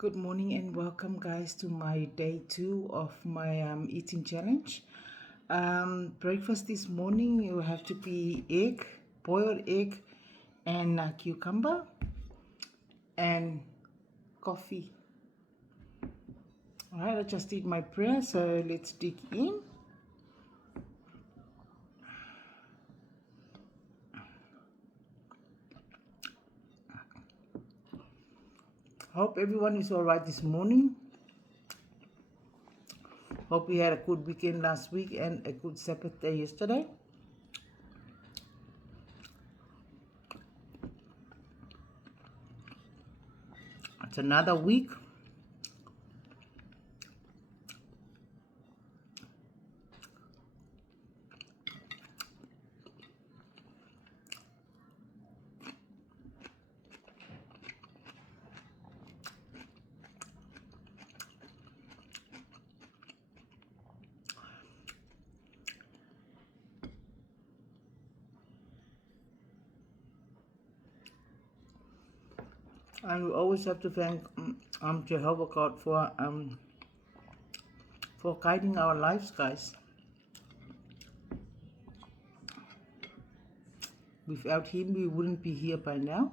Good morning and welcome, guys, to my day 2 of my eating challenge. Breakfast this morning, you have to be egg, boiled egg, and cucumber, and coffee. All right, I just did my prayer, so let's dig in. Hope everyone is all right this morning. Hope we had a good weekend last week and a good Sabbath day yesterday. It's another week. And we always have to thank Jehovah God for guiding our lives, guys. Without him, we wouldn't be here by now.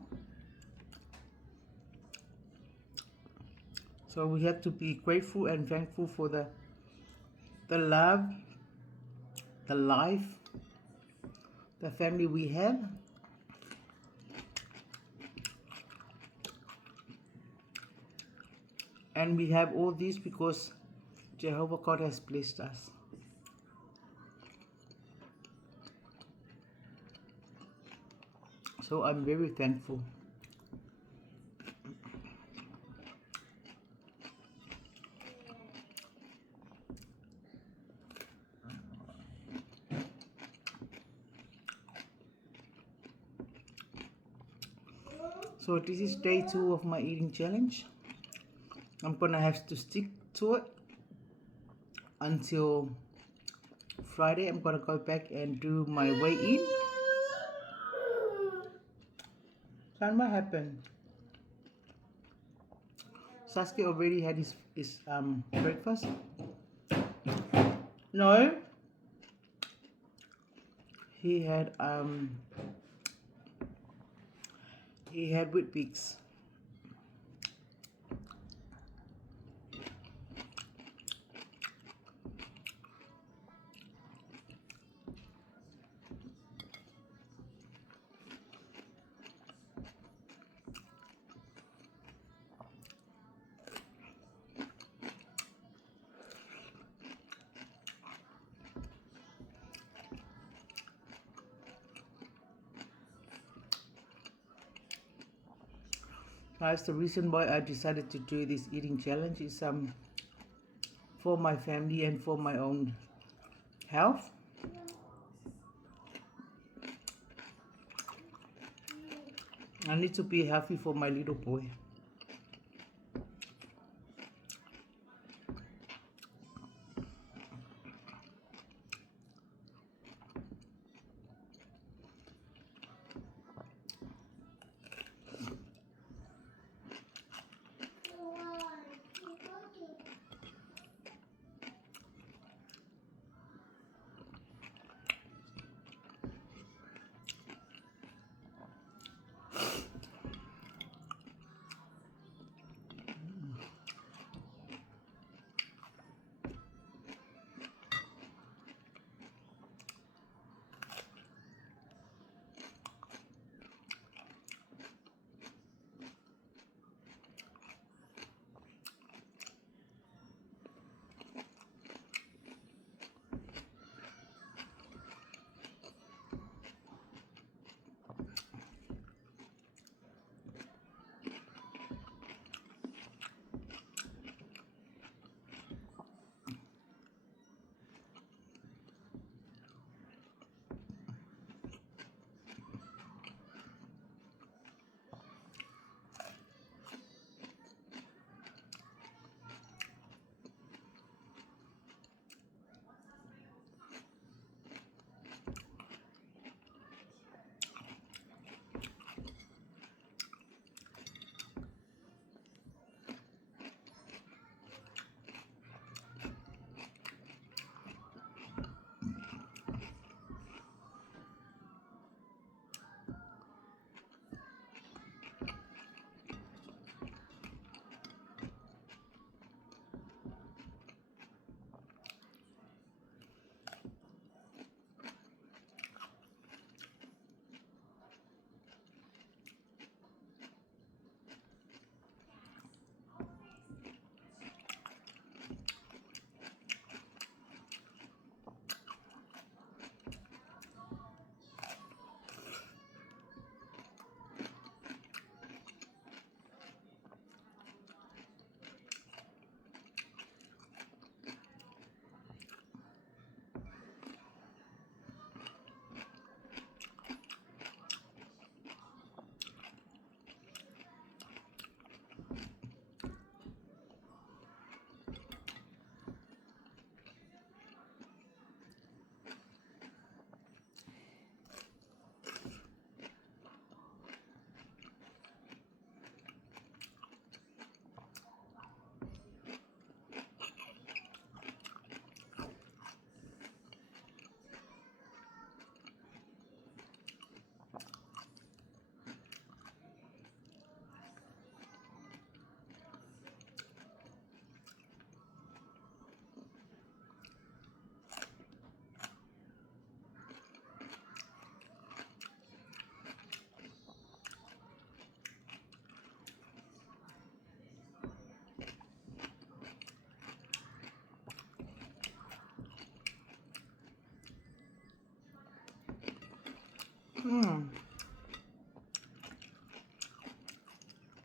So we have to be grateful and thankful for the love, the life, the family we have. And we have all this because Jehovah God has blessed us. So I'm very thankful. So this is day 2 of my eating challenge. I'm gonna have to stick to it until Friday. I'm gonna go back and do my weigh-in. Son, what happened? Sasuke already had his breakfast. No, he had Weet-Bix. Guys, the reason why I decided to do this eating challenge is for my family and for my own health. I need to be healthy for my little boy.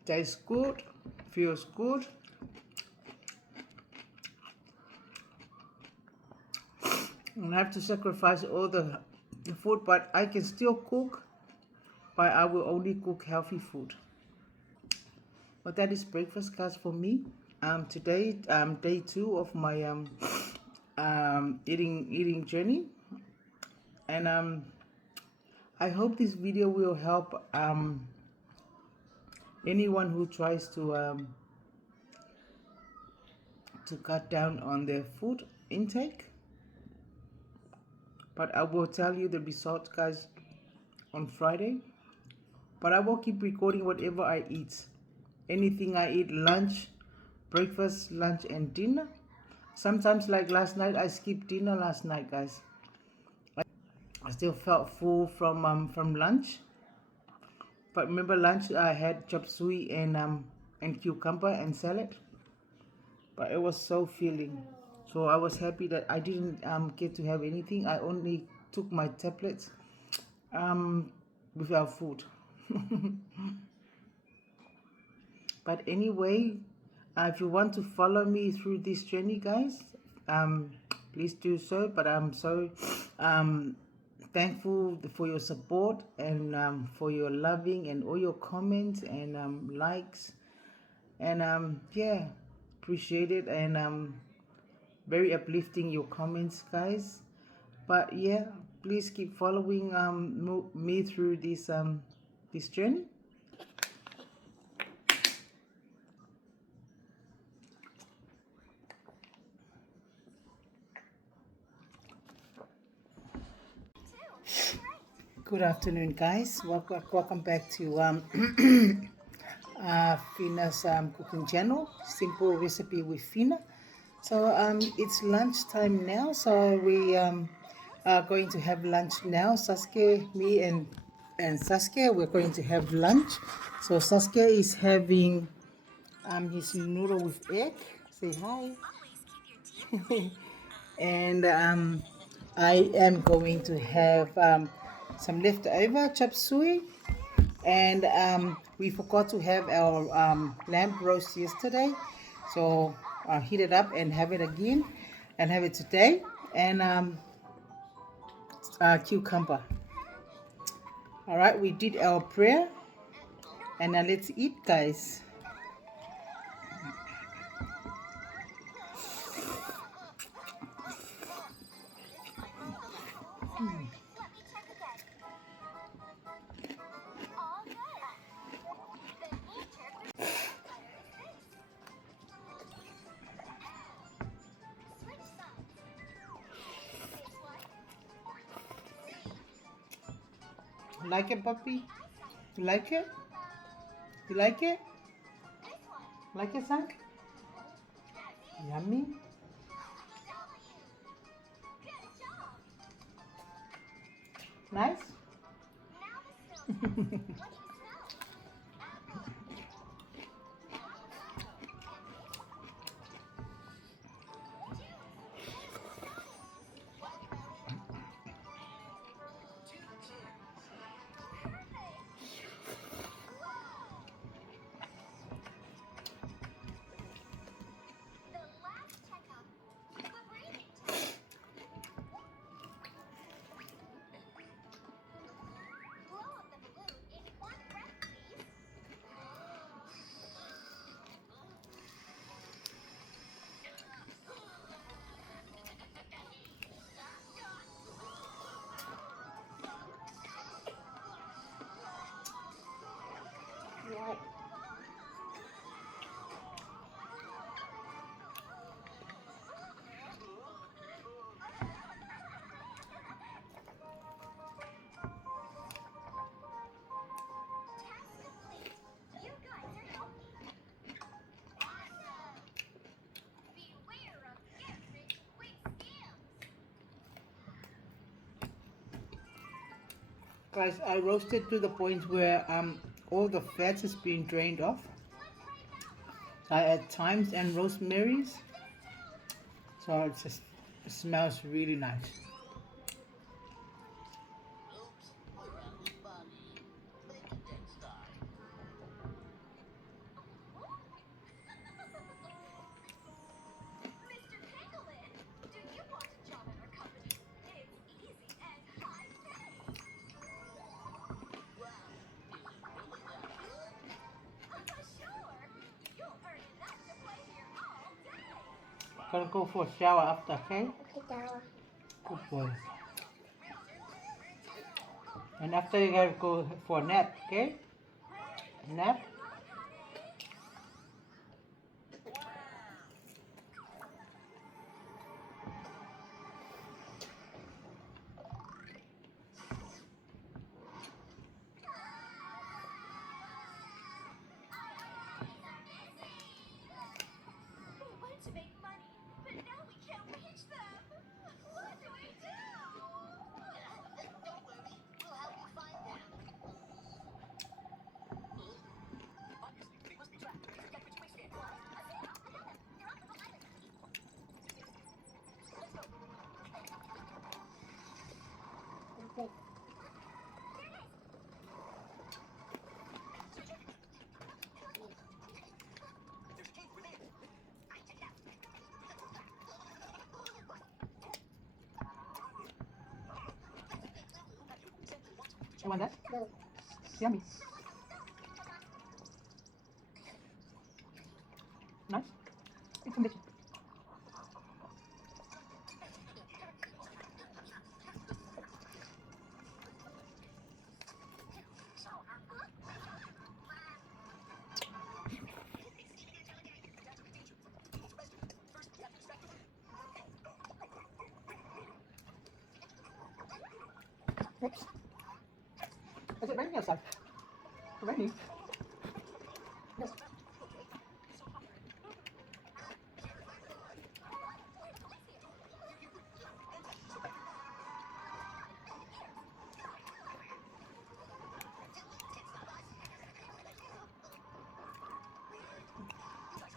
Tastes good, feels good. I have to sacrifice all the food, but I can still cook, but I will only cook healthy food. But that is breakfast, guys, for me. Today, day 2 of my eating journey, and I hope this video will help anyone who tries to cut down on their food intake. But I will tell you the results, guys, on Friday. But I will keep recording whatever I eat. Anything I eat, lunch, breakfast, lunch, and dinner. Sometimes, like last night, I skipped dinner last night, guys. I still felt full from lunch. But remember lunch, I had chop suey and cucumber and salad. But it was so filling. So I was happy that I didn't get to have anything. I only took my tablets without food. But anyway, if you want to follow me through this journey, guys, please do so. But I'm so thankful for your support and for your loving and all your comments and likes, and yeah, appreciate it, and very uplifting your comments, guys. But yeah, please keep following me through this journey. Good afternoon, guys. Welcome back to Fina's cooking channel, Simple Recipe with Fina. So it's lunchtime now, so we are going to have lunch now. Saskia, me, and Saskia, we're going to have lunch. So Saskia is having his noodle with egg. Say hi. And I am going to have some leftover chop suey, and we forgot to have our lamb roast yesterday, so I'll heat it up and have it again, and have it today, and cucumber. All right, we did our prayer, and now let's eat, guys. Like it, puppy? You like it? You like it? Like it, son? Yummy. Nice. Guys, I roasted to the point where all the fat is being drained off. I add thymes and rosemary's, so it smells really nice. Gonna go for a shower after, okay? Okay, shower. Good boy. And after you gotta go for a nap, okay? Nap. We want to make money, but now we can't reach them. What do we do? Don't worry, we'll help you find them. Obviously, they must be trapped. Get which way stand. Let's go. You want that? No. Yummy. Nice. Eat some dishes. Oops. Is it raining outside? Raining? No.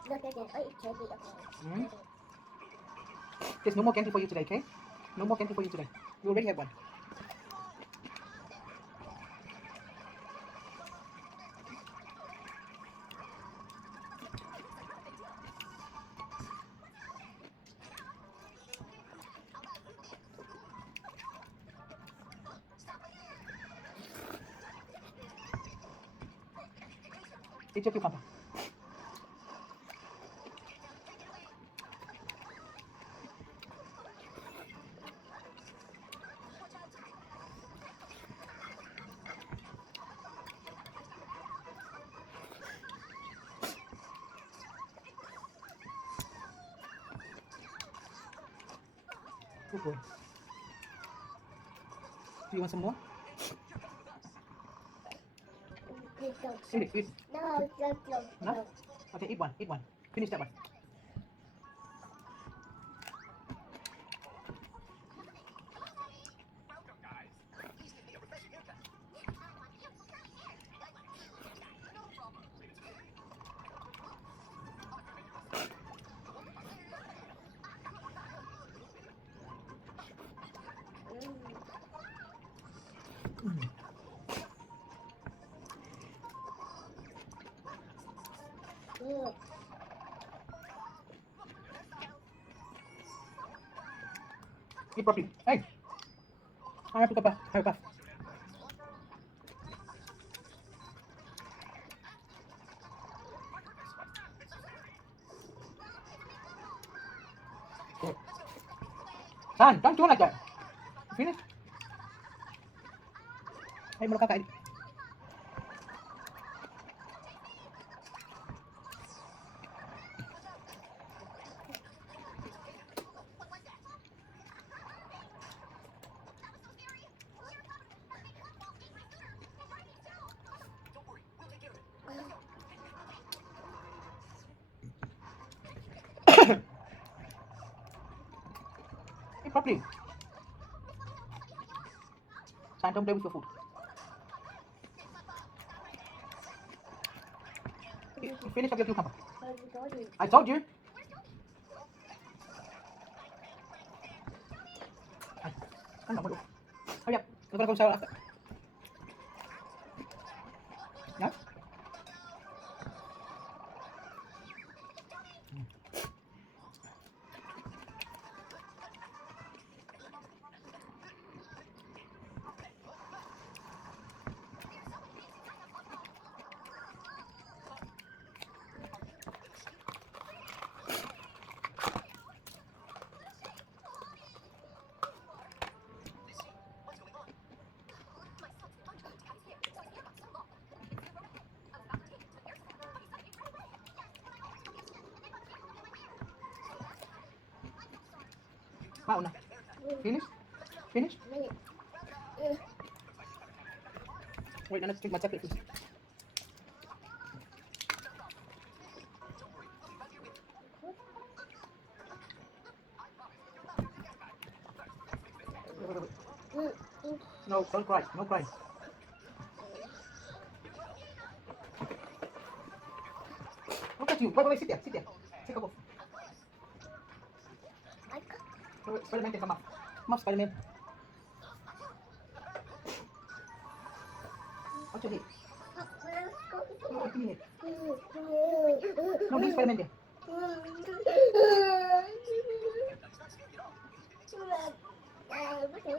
Look again. Oh, it's candy. Okay. Mm. There's no more candy for you today, okay? No more candy for you today. You already have one. Eat your cucumber. Good boy. Do you want some more? Please don't. Eat it, eat. No, don't. No? No. Okay, eat one, eat one. Finish that one. Mm. Mm. Eat properly. Hey! Have a cucumber. Have a puff. Son, don't do like that. Finish. Hey, mau kakak. Eat properly. Son, don't play with your food. Finish up your cucumber. I told you. Hang on, hurry up. We're gonna go shower after. Yeah? Mauna. Finish? Finish? Wait, I'm gonna drink my chocolate first. No, don't cry. No crying. Look at you. Wait, sit there. Sit there. Take a go. Wait, Spider-Man can come up. Come up, Spider-Man. What's your head? No, give me it. No, leave Spider-Man there.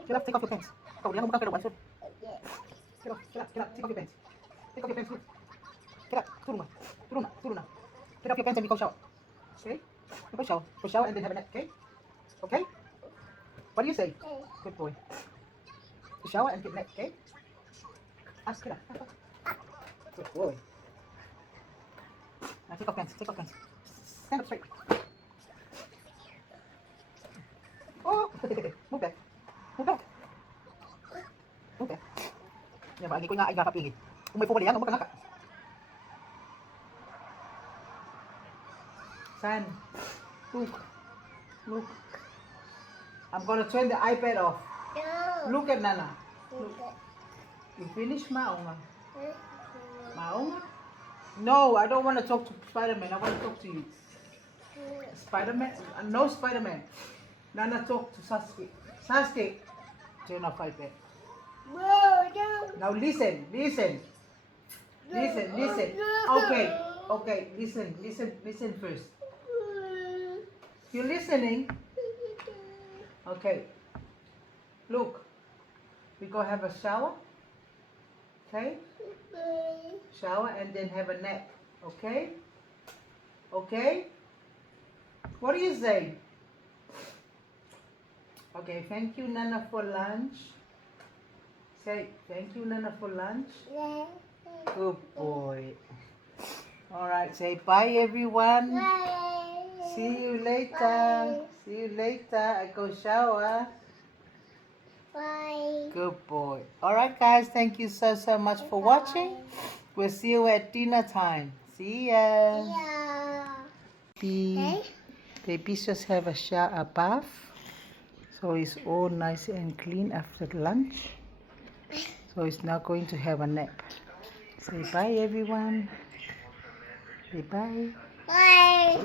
Get up, take off your pants. Kau jangan buka kedua, Sun. Get up, take off your pants. Take off your pants, look. Get up, turun. Get off your pants and we go shower. Okay? We go shower. Go shower and then have a nap, okay? Okay? What do you say? Good boy. Go shower and get nap, okay? Get up. Good boy. Now take off pants, Stand up straight. Oh! Move back. Yan, maagi ko nga ay nakapingit. Kung may pumali yan, huwag ka naka. San, look. I'm gonna turn the iPad off. Look at Nana. Look. You finish Maong? Maong? No, I don't want to talk to Spider-Man. I want to talk to you. Spider-Man? No Spider-Man. Nana talk to Sasuke. Sasuke, turn off iPad. Now listen. Okay, listen first. You listening? Okay. Look, we go have a shower. Okay? Shower and then have a nap. Okay? Okay? What do you say? Okay, thank you, Nana, for lunch. Say, thank you, Nana, for lunch. Good boy. Alright, say bye, everyone. See you later. I go shower. Bye. Good boy. Alright, guys, thank you so much for watching. We'll see you at dinner time. See ya. Babies just have a bath. So it's all nice and clean after lunch. So it's now going to have a nap. Say bye, everyone. Say bye. Bye.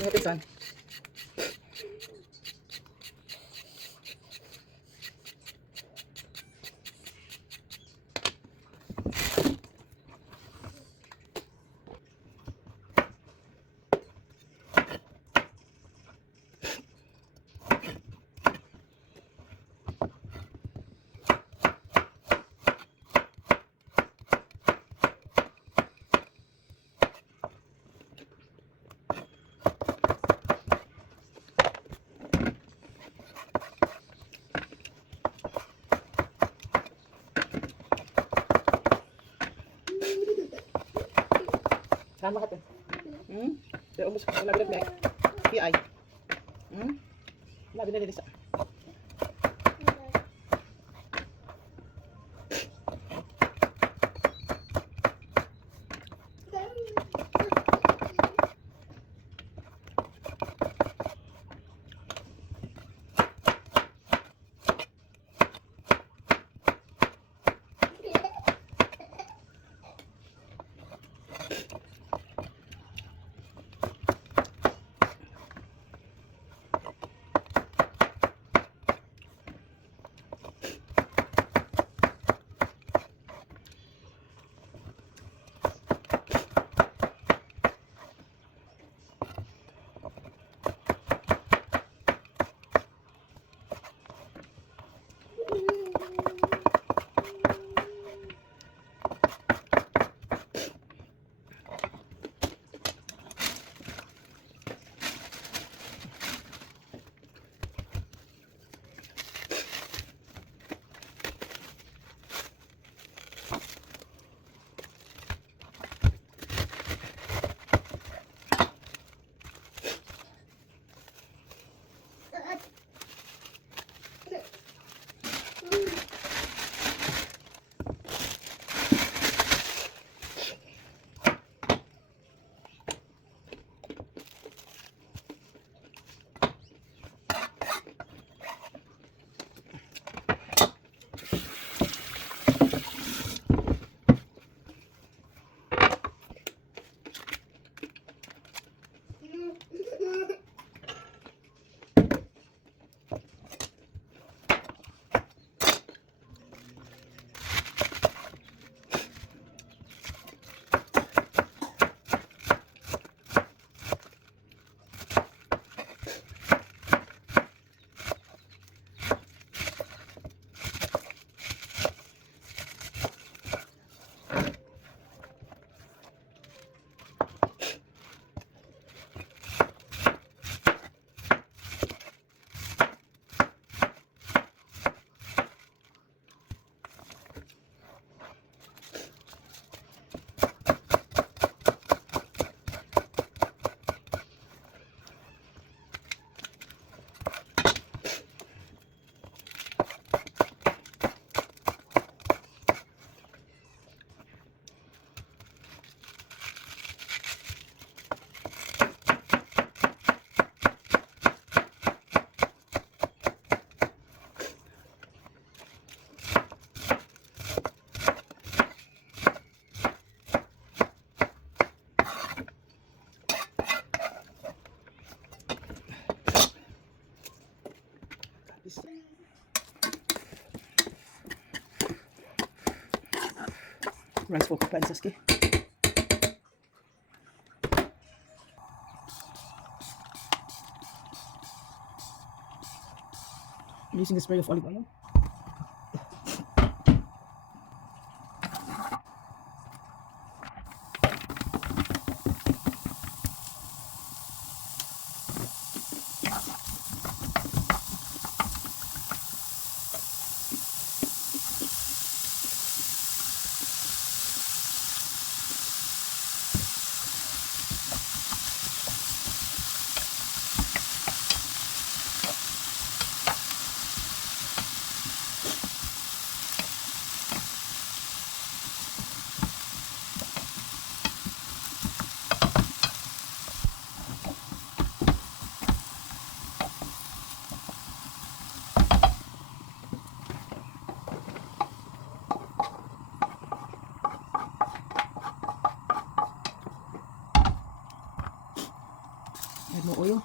Have it done. Tama ka to. Saya umus ko labi na. PI. Labi na Lisa. Rice for Francisco. I'm using the spray of olive oil. Add more oil.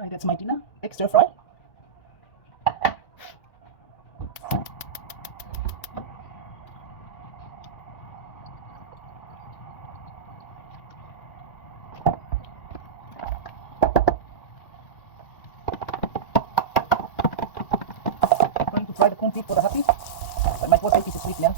Alright, that's my dinner. Egg stir fry. Going to try the corned beef for the happy, but my poor baby is asleep now.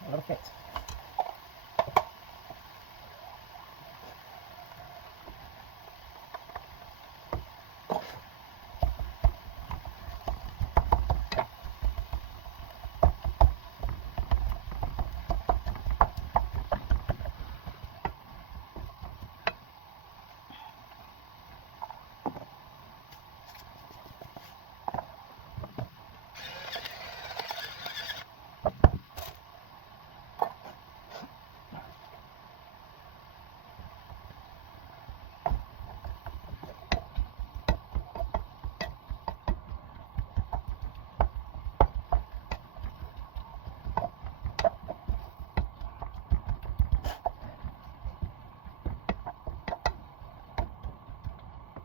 A lot of fat.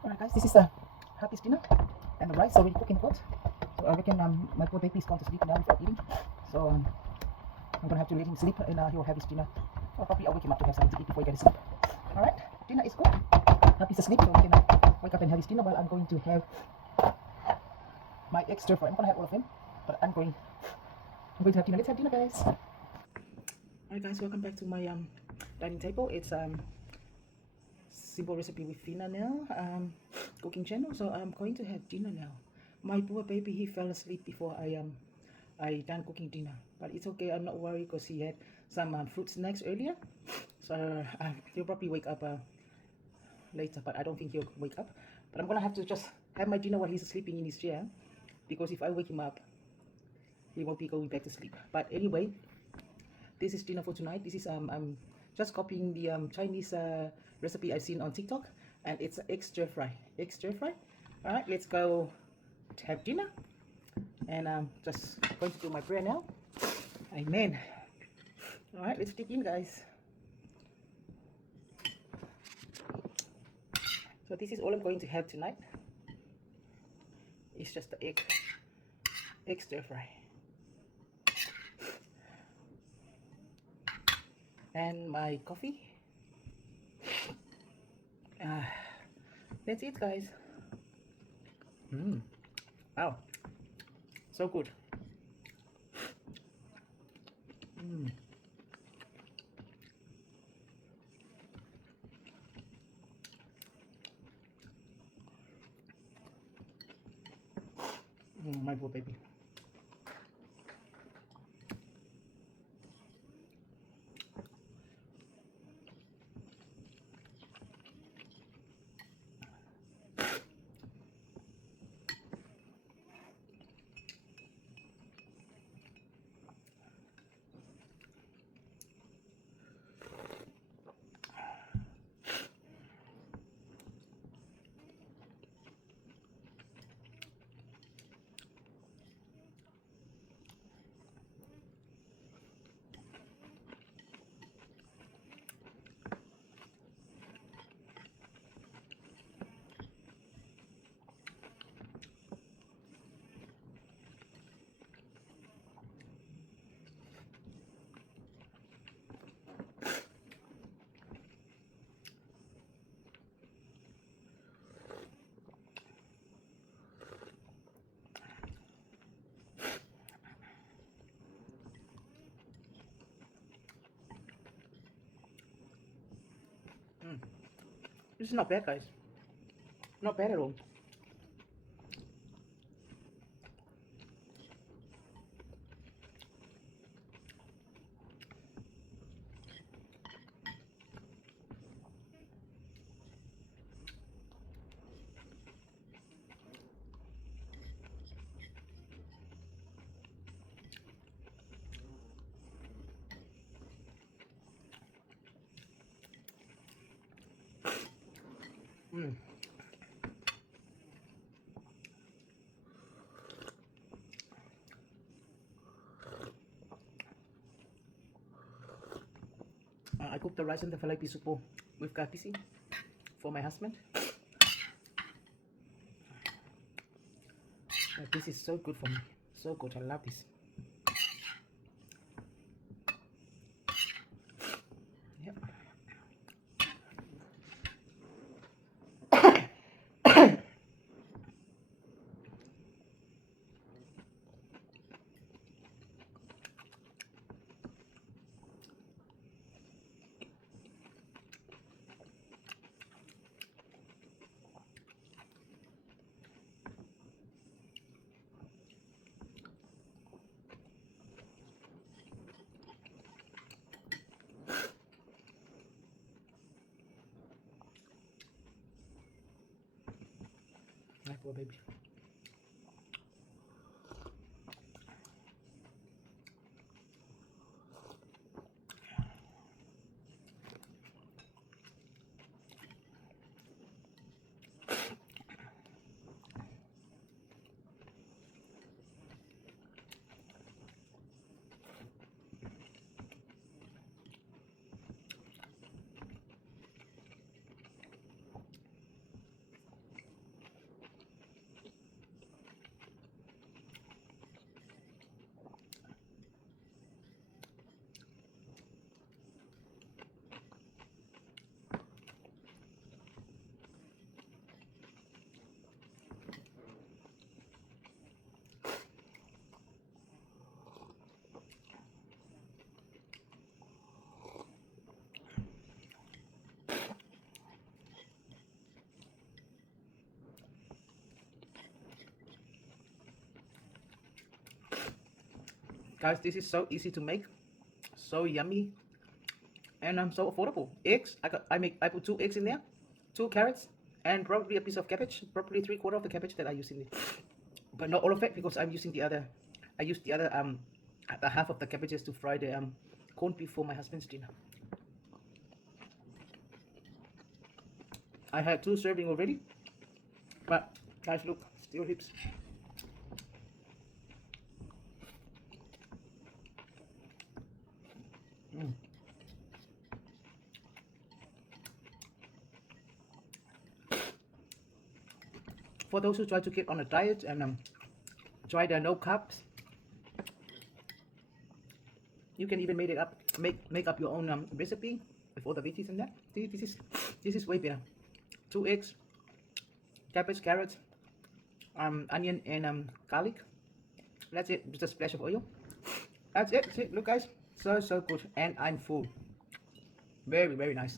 Alright guys, this is the happy's dinner and the rice already cooking pot. So I reckon my poor baby is going to sleep now without eating. So I'm gonna have to let him sleep and he'll have his dinner. Or probably I'll wake him up to have something to eat before he goes to sleep. Alright, dinner is good. Happy's asleep, so we can wake up and have his dinner while I'm going to have my egg stir fry. I'm gonna have all of them, but I'm going to have dinner. Let's have dinner, guys. Alright guys, welcome back to my dining table. It's simple recipe with Fina now cooking channel. So I'm going to have dinner now. My poor baby, he fell asleep before I done cooking dinner, but it's okay. I'm not worried because he had some fruit snacks earlier, so he'll probably wake up later, but I don't think he'll wake up. But I'm gonna have to just have my dinner while he's sleeping in his chair, because if I wake him up, he won't be going back to sleep. But anyway, this is dinner for tonight. This is I'm just copying the Chinese recipe I've seen on TikTok, and it's egg stir fry. Egg stir fry. All right, let's go have dinner, and just going to do my prayer now. Amen. All right, let's dig in, guys. So this is all I'm going to have tonight. It's just the egg stir fry. And my coffee. That's it, guys. Wow, so good. My poor baby. This is not bad, guys. Not bad at all. Mm. I cooked the rice and the falay pisupo with kapisi for my husband. This is so good for me. So good. I love this. Yep. My poor baby. Guys, this is so easy to make, so yummy, and so affordable. Eggs, I put 2 eggs in there, 2 carrots, and probably a piece of cabbage, probably 3/4 of the cabbage that I use in it, but not all of it because I'm using the other. I used the other the half of the cabbages to fry the corned beef for my husband's dinner. I had 2 serving already, but guys, look, still heaps. Mm. For those who try to get on a diet and try the no carbs, you can even make up your own recipe with all the veggies in that. See, this is way better. 2 eggs, cabbage, carrots, onion, and garlic. That's it. Just a splash of oil. That's it. See, look, guys, so good, and I'm full. Very nice.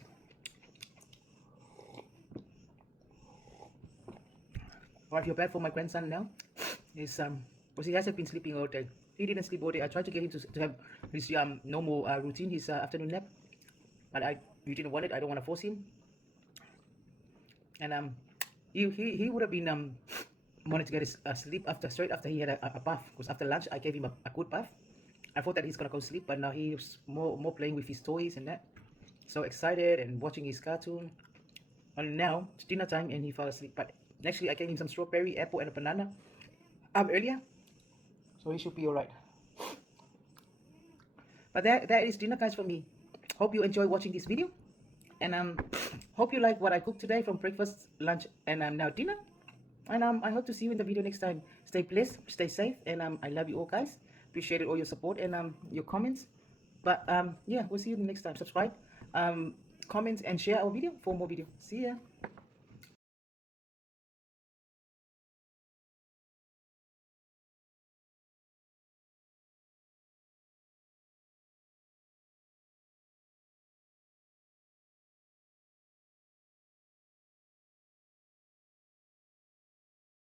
I feel bad for my grandson now. He's because he hasn't been sleeping all day. He didn't sleep all day. I tried to get him to have his normal routine, his afternoon nap, but he didn't want it. I don't want to force him. And he would have been wanted to get his sleep straight after he had a bath. Because after lunch I gave him a good bath. I thought that he's gonna go sleep, but now he's more playing with his toys and that. So excited and watching his cartoon. And now it's dinner time and he fell asleep. But actually I gave him some strawberry, apple, and a banana earlier, so he should be alright. But that is dinner, guys, for me. Hope you enjoy watching this video, and hope you like what I cooked today from breakfast, lunch, and now dinner. And I hope to see you in the video next time. Stay blessed, stay safe, and I love you all, guys. Appreciated all your support and your comments. But yeah, we'll see you the next time. Subscribe, comment, and share our video for more video. See ya.